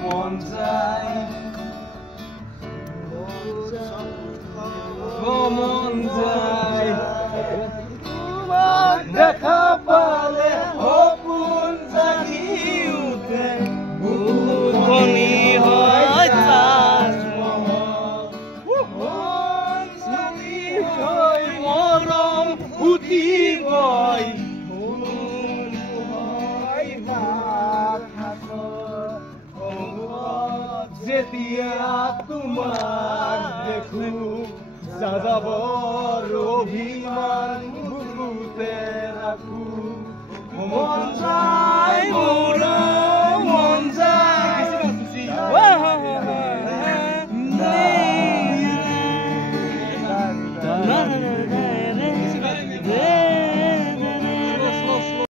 মন যায় মন যায় দেখা পালে সপোন জাগি উঠে বুকনি হয় তাজমহল মৰম উঠিবই যেতিয়া তোমাক দেখো যাযাবৰ অভিমান বুকুতে ৰাখো মন যায় মোৰ